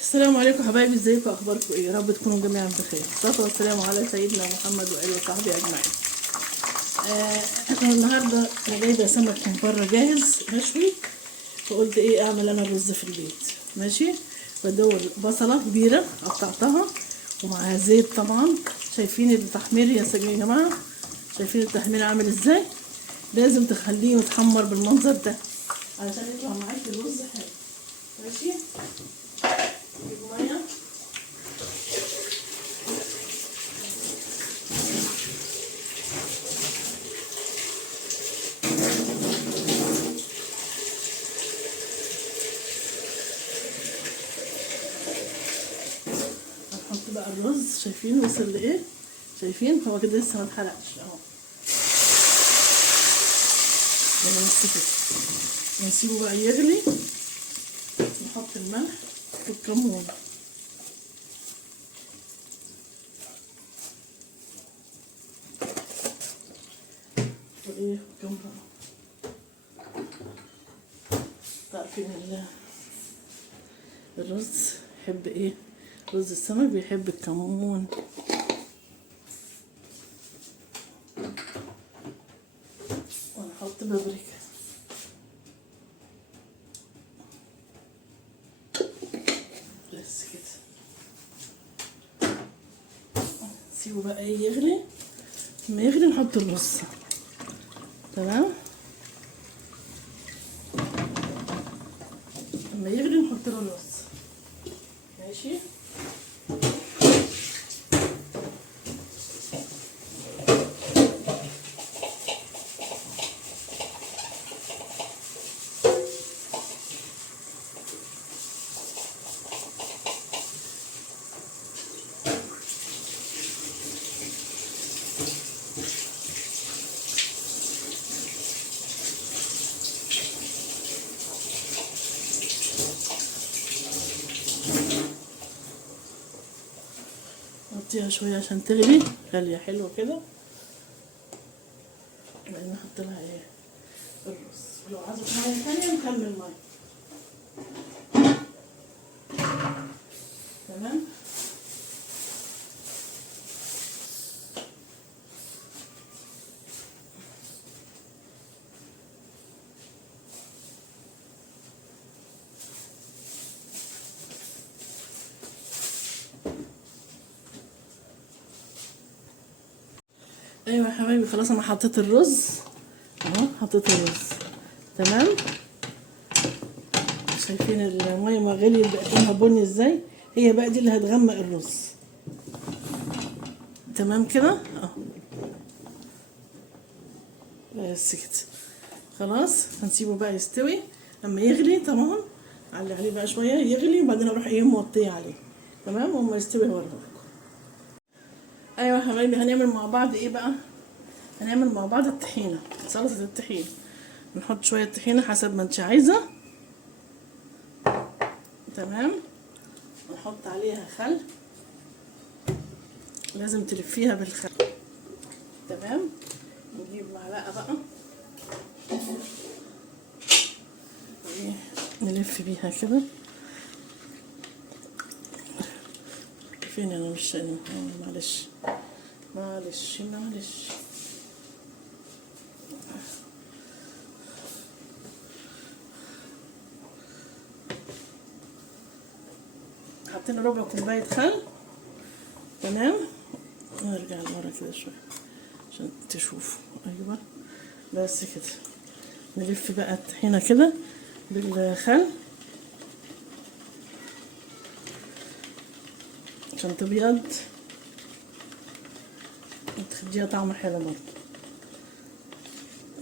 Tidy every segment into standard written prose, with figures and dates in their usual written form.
السلام عليكم حبايبي، ازيكم؟ اخباركم ايه؟ يا رب تكونوا جميعا بخير. الصلاه والسلام على سيدنا محمد واله وصحبه اجمعين. احنا النهارده انا جايبه سمك من بره جاهز مشوي، فقلت ايه اعمل انا الرز في البيت. ماشي، بدور بصله كبيره قطعتها ومعاها زيت طبعا. شايفين التحمير يا جماعه؟ شايفين التحمير عامل ازاي؟ لازم تخليه يتحمر بالمنظر ده علشان يطلع معاك الرز حلو. ماشي، نجيب ميه نحط بقى الرز. شايفين وصل لايه؟ شايفين هو كده لسه ما اتحرقش اهو. بس كده نسيبه بقى يغلي. نحط الملح والكمون وايه والكمون. تعرفين الرز يحب ايه؟ رز السمك بيحب الكمون. ونحط بابريكا. بس كده نسيبه بقى ايه يغلي. لما يغلي نحط الرز. تمام، لما يغلي نحط له الرز. ماشي، نغطيها شوية عشان تغلي غلية حلوة كده. وبعدين نحط لها ايه الرز. ولو عايزة مية تانية نكمل مية. تمام، ايوه يا حبايبي خلاص انا حطيت الرز اهو. حطيت الرز تمام. شايفين الميه ما غليت بقت لونها بني ازاي؟ هي بقى دي اللي هتغمق الرز. تمام كده اهو. بس كده خلاص هنسيبه بقى يستوي. لما يغلي طبعا علي عليه بقى شويه يغلي، وبعدين اروح ايه موطيه عليه. تمام، وما يستوي هوريهولكم. ايوه يا حبايبي هنعمل مع بعض ايه بقى؟ هنعمل مع بعض الطحينه، سلطه الطحينه. نحط شويه طحينه حسب ما انت عايزه. تمام، ونحط عليها خل. لازم تلفيها بالخل. تمام، نجيب معلقه بقى نلف بيها كده. فين انا مش معلش معلش معلش. حطينا ربع كوبايه خل. تمام، نرجع لورا كده شويه عشان تشوفوا. ايوه بس كده. نلف بقى الطحينه كده بالخل عشان تبيض وتخديها طعم حلو برضه.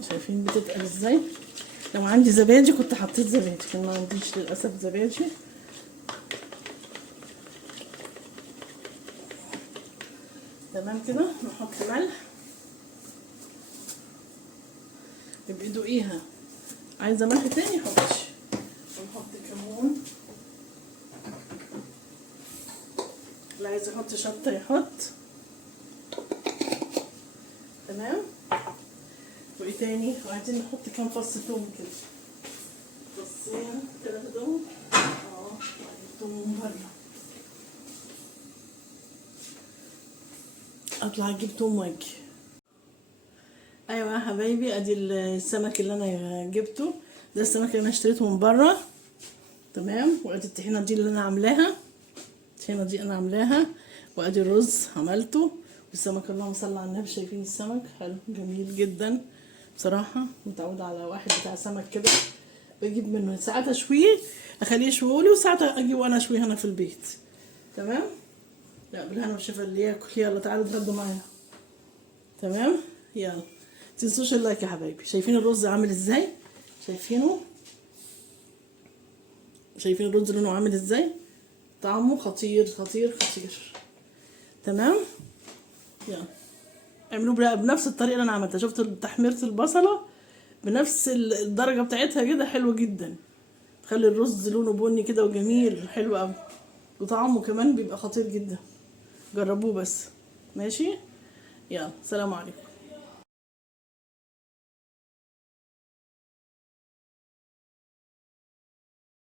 شايفين بتتقل ازاي؟ لو عندي زبادي كنت حطيت زبادي، لكن ما عنديش للاسف زبادي. تمام كده. نحط ملح يبقى دوقيها. عايزه ملح تاني حطي. ونحط كمون. اللي عايز يحط شطه يحط. تمام، وايه تاني؟ وعايزين نحط كام فص توم كده. فصين 3 توم. من بره. اطلع اجيب توم واجي. ايوه يا حبايبي، ادي السمك اللي انا جبته، ده السمك اللي انا اشتريته من بره. تمام. وادي الطحينه دي اللي انا عاملاها، الطحينه دي انا عاملاها. وادي الرز عملته، والسمك اللهم صل على النبي. شايفين السمك حلو جميل جدا بصراحه. متعوده على واحد بتاع سمك كده، بجيب منه ساعات اشويه، اخليه يشويهولي، وساعات اجيبه انا اشويه هنا في البيت. تمام. لا بالهنا والشفا اللي ياكل. يلا تعالوا اتغدوا معايا. تمام. يلا متنسوش اللايك يا حبايبي. شايفين الرز عامل ازاي؟ شايفينه؟ شايفين الرز لونه عامل ازاي؟ طعمه خطير خطير خطير. تمام. يلا اعملوه بنفس الطريقه اللي انا عملتها. شفت تحميره البصله بنفس الدرجه بتاعتها كده، حلوه جدا. تخلي الرز لونه بني كده وجميل، حلو قوي، وطعمه كمان بيبقى خطير جدا. جربوه بس. ماشي. يلا سلام عليكم.